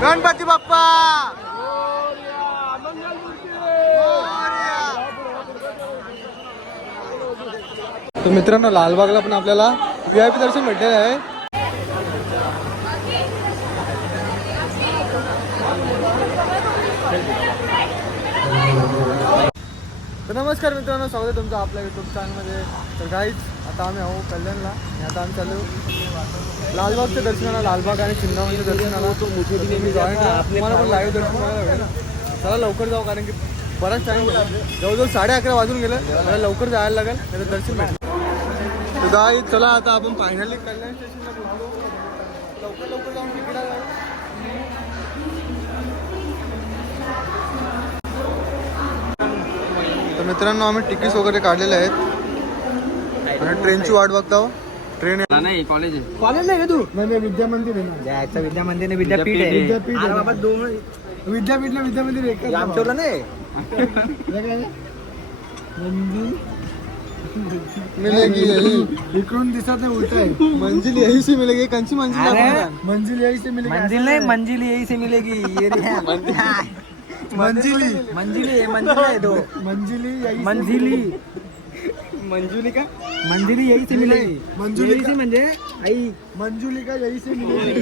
गणपती बाप्पा! तर मित्रांनो लालबागला पण आपल्याला व्ही आय पी दर्शन भेटलेलं आहे. तर नमस्कार मित्रांनो स्वागत आहे तुमचं आपल्या युट्यूब चॅनलमध्ये तर काहीच आता आम्ही आहो कल्याणला. आणि आता आम्ही चालू लालबागच्या दर्शनाला लालबाग आणि चिंतामणच्या दर्शनाला. तुम्ही जॉईन राहा तुम्हाला पण लाईव्ह दर्शन भेटेल. ना चला लवकर जाऊ कारण की बराच टाईम जवळजवळ साडे अकरा वाजून गेलं. मला लवकर जायला लागेल त्याचं दर्शन भेटेल. चला आता आपण फायनली कल्याण स्टेशनला लवकर लवकर जाऊन तिकीट तर मित्रांनो आम्ही तिकीट्स वगैरे काढलेले आहेत. आणि ट्रेनची वाट बघता ट्रेन नाही कॉलेज आहे. कॉलेज नाही तू? नाही विद्या मंदिर आहे ना. जायचं विद्या मंदिर नाही विद्यापीठ विद्यापीठ आहे. आहे. विद्यापीठ अरे आहे. बाबा दोन विद्यापीठला विद्या मंदिर एकच आमच्यावरला नाही. मिलेगी यही इकडून दिसत नाही उलट आहे. मंजिल यही से मिलेगी कंची मंजिल अरे. दाखवणार. मंजिल यही से मिलेगी मंजिल नहीं मंजिल यही से मिलेगी ये रे. है मंजिली. मंजिली है मंजिल है दो मंजिली मंजिली. मंजुली का? मंजिली यही से मिलेगी मंजुली यही से म्हणजे आई. मंजुली का यही से मिलेगी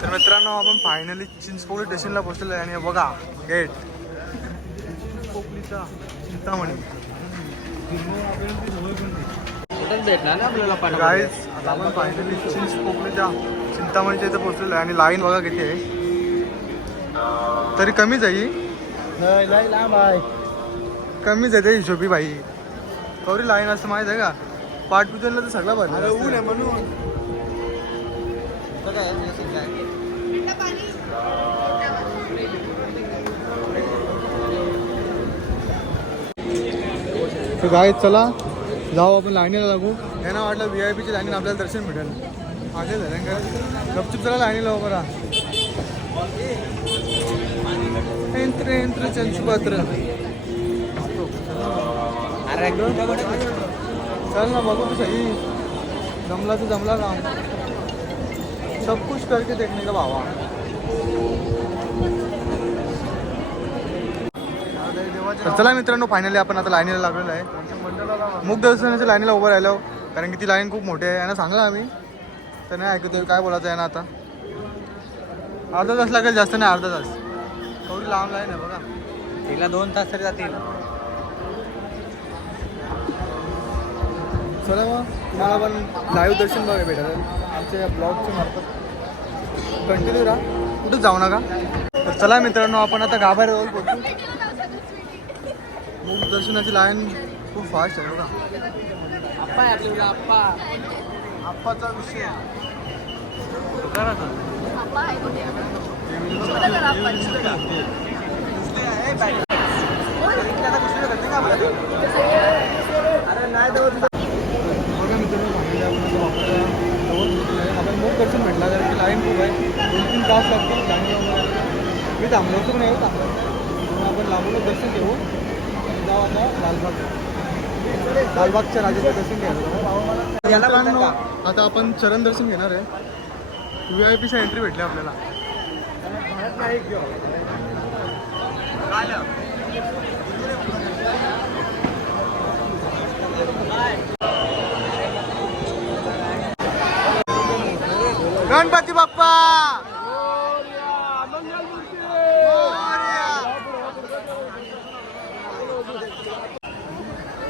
तर मित्रांनो आपण फायनली चिंचपोकली स्टेशनला पोहोचलेलो आहे आणि हे बघा गेट चिंचपोकलीचा चिंतामणी. कुठं भेटणार ना आपल्याला गाईज आता आपण फायनली चिंचपोकलीच्या चिंतामणीच्या इथे पोहोचलेलो आहे आणि लाईन बघा किती आहे. तरी कमीच आहे. लांब आहे. कमीच आहे ते हिशोबी बाई. कवरी लाईन असतं माहीत आहे का? पाठ पुजनला तर सगळं भरलं ऊन आहे म्हणून. तर गाईत चला जाऊ आपण लाईनीला लागू. यांना वाटलं व्ही आय पीची लाईन आपल्याला दर्शन भेटेल माझ्या झालं का गपचूप चला लाईनीला उभं राहा. यंत्र यंत्र चंचुपात्र अरे चल ना बघू सही. जमला तो जमला काम. सब कुछ करके देखने का भावा. तर चला मित्रांनो फायनली आपण आता लाईनीला लागलेलो आहे. मुख दर्शनाच्या लाईनीला उभं राहिलो. कारण की ती लाईन खूप मोठी आहे. यांना सांगला आम्ही. तर नाही ऐकतो काय बोलायचं आहे ना आता? अर्धा तास लागेल जास्त नाही अर्धा तास. थोडी लांब लाईन आहे बघा. तिला दोन तास तरी जातील. चला मग तुम्हाला पण लाईव्ह दर्शन बघायला भेटेल. आमच्या या ब्लॉगच्या मार्फत. कंटिन्यू राहा. कुठं जाऊ नका. तर चला मित्रांनो आपण आता गाभाऱ्यावर पोहोचू. मुख दर्शनाची लाईन खूप फास्ट आहे बघा. आप्पा आप्पाचा विषय बघा मित्रांनो सांगितलं आपण आता वापरायला जवळ पोहोचलेलो आहे. आपण मुख दर्शन भेटला कारण की लाईन खूप आहे दोन तीन तास लागतील लाईन मी थांबलो तर नाही थांबलो आपण लांबूनच दर्शन घेऊ. आणि जाऊ आता लालबाग लालबागच्या राजाचं दर्शन घ्यायचं याला मित्रांनो, आता आपण चरण दर्शन घेणार आहे. व्ही आय पीच्या एंट्री भेटली आपल्याला. गणपती बाप्पा!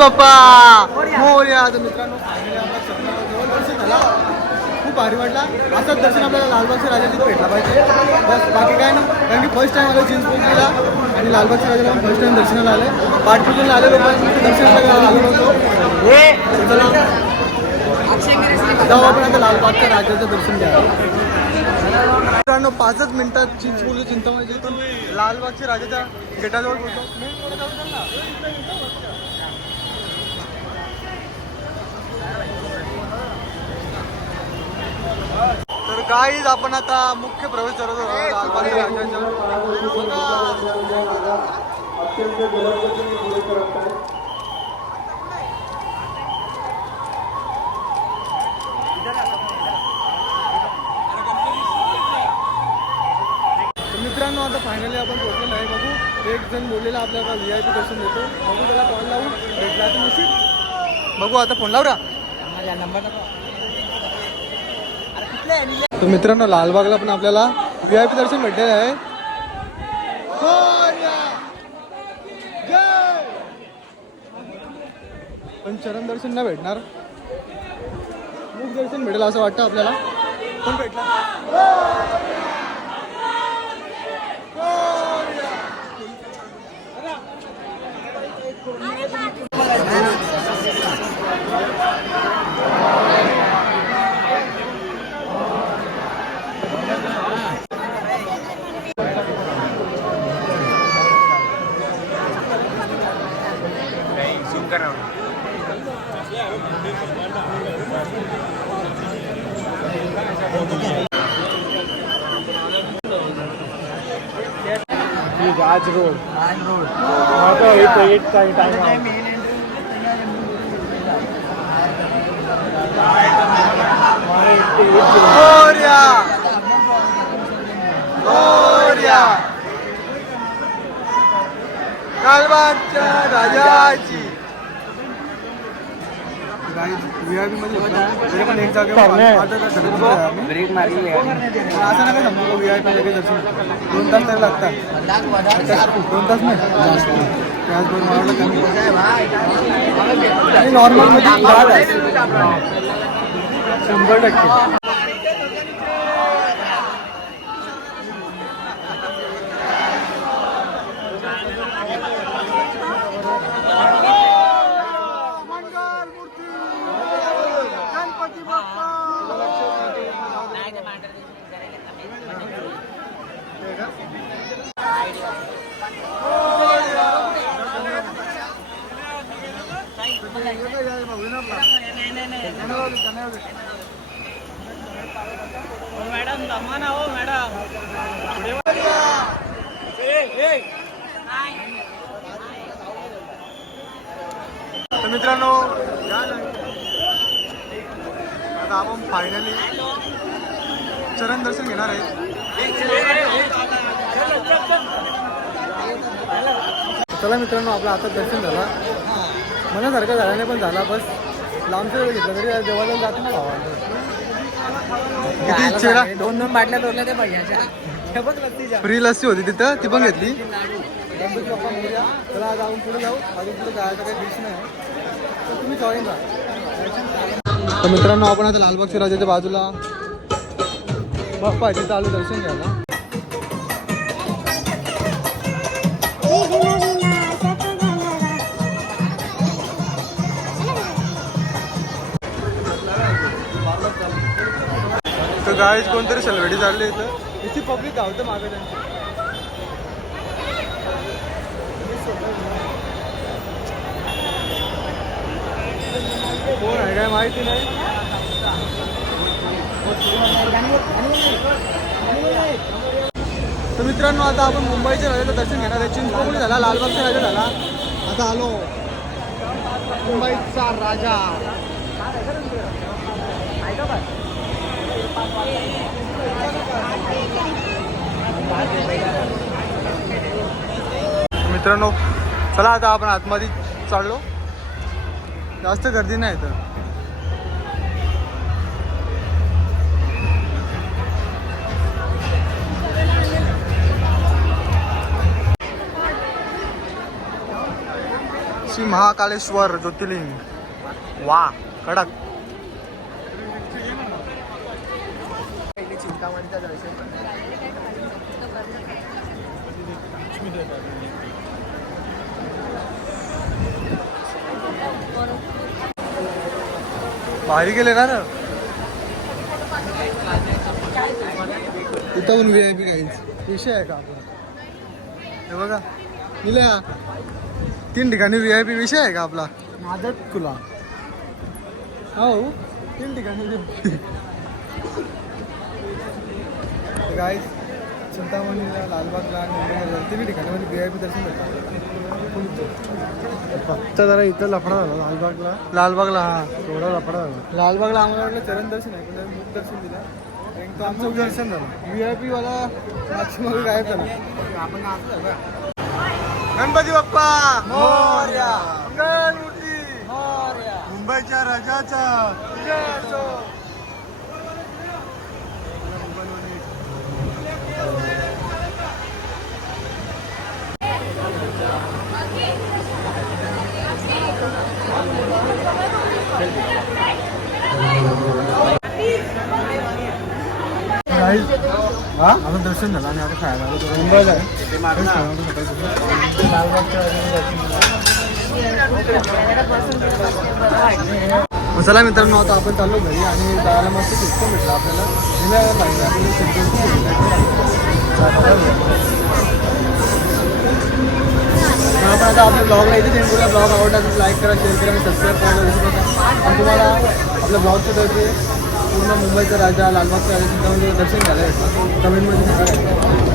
बाप्पा. मोर्या. तर मित्रांनो दर्शन झाला. खूप भारी वाटला. असंच दर्शन आपल्याला लालबागच्या राजाची भेटला पाहिजे. बस बाकी काय नाही. कारण की फर्स्ट टाइम आलो जीन्स बुक केला आणि लालबागच्या राजाला पण फर्स्ट टाइम दर्शनाला आले पाठपूजनला आलेलो पण दर्शनाला आलो जाऊ आपण आता लालबागच्या राजाचं दर्शन घ्या मित्रांनो पाचच मिनिटात चिंचपूरची चिंतामणी पण लालबागच्या राजाच्या गेटाजवळ बोलतो तर काहीच आपण आता मुख्य प्रवेश करत आहोत. मित्रांनो आता फायनली आपण पोहोचलेलो आहे. बघू एक जण बोललेला आपल्याला व्ही आय पी दर्शन देतो. बघू त्याला कॉल लावून भेटला तर नशीब बघू आता फोन लाव तर मित्रांनो लालबागला पण आपल्याला व्ही आय पी दर्शन भेटलेलं आहे! पण चरण दर्शन नाही भेटणार. मुख दर्शन भेटेल असं वाटतं आपल्याला. पण भेटला. Raj road Gloria! Gloria! कालबागच्या राजाची व्हीआयपी मध्ये होतो. तरी पण एक जागेवर अर्धा तास झाले तिथे आहे आम्ही. ब्रेक मारली पण असं नका समजू व्हीआयपी लगेच दर्शन होतं. दोन तास तरी लागतात दोन तास नाही त्याचबरोबर मला वाटलं कमी दहा तास शंभर टक्के तर मित्रांनो या ना. आता आपण फायनली चरण दर्शन घेणार आहे चला मित्रांनो आपलं आता दर्शन झाला. मनासारखं झालं नाही पण झाला बस लांबचं वेळ घेतलं तरी देवाला जाते ना इच्छा दोन दोन बाटल्या दोरल्या ते पाहिजे फ्री लस्सी होती तिथं ती पण घेतली. गणपती बाप्पा मोरया चला आज आपण पुढे जाऊ. अजून पुढे जायचं काही दिवस नाही. तर तुम्ही जॉईन राहा तर मित्रांनो आपण आता लालबागच्या राजाच्या बाजूला आहे तिथं आलो दर्शन घ्यायला. तर गाडीच कोणतरी सेलिब्रिटी चालली इथं. इथे पब्लिक धावतं मागे त्यांची. कोण आहे काय माहिती नाही. तर मित्रांनो आता आपण मुंबईच्या राजाचं दर्शन घेणार आहे. चिंचपोकळी झाला लालबागचा राजा झाला. आता आलो. मुंबईचा राजा. मित्रांनो चला आता आपण आतमध्ये चाललो. जास्त गर्दी नाही तर श्री महाकालेश्वर ज्योतिर्लिंग. वा कडक. बाहेर गेले का ना इथं व्ही आय पी काहीच विषय आहे का आपण हे बघा. निल्या तीन ठिकाणी व्ही आय पी विषय आहे का आपला? नादत तुला. हो तीन ठिकाणी गाईज चिंतामणीला लालबागला मुंबईला तिन्ही ठिकाणी म्हणजे व्ही आय पी दर्शन भेटतं फक्त जरा इथं लफडा झाला लालबागला. लालबागला हा. थोडा लफडा झाला. लालबागला आम्हाला वाटलं चरण दर्शन आहे पण मुख दर्शन दिलं. आमचं दर्शन झालं. व्ही आय पी वाला मागची गायब झाला. आपण गणपती बाप्पा मोर्या मंगलमूर्ती मोरया. मुंबईच्या राजाचा. Guys, आता दर्शन झालं आणि आता खायला आलो. चला मित्रांनो आता आपण चाललो घरी आणि जायला मस्त सिस्टम भेटला आपल्याला. पाहिजे आपण आता आपल्या ब्लॉगला इथे करूया. ब्लॉग आवडला तर लाईक करा शेअर करा आणि सबस्क्राईब करायला विसरू नका. आणि तुम्हाला आपल्या ब्लॉगच्या तर्फे पूर्ण मुंबईचा राजा लालबागचा राजा चिंतामणीचं म्हणजे दर्शन झालं आहे. कमेंटमध्ये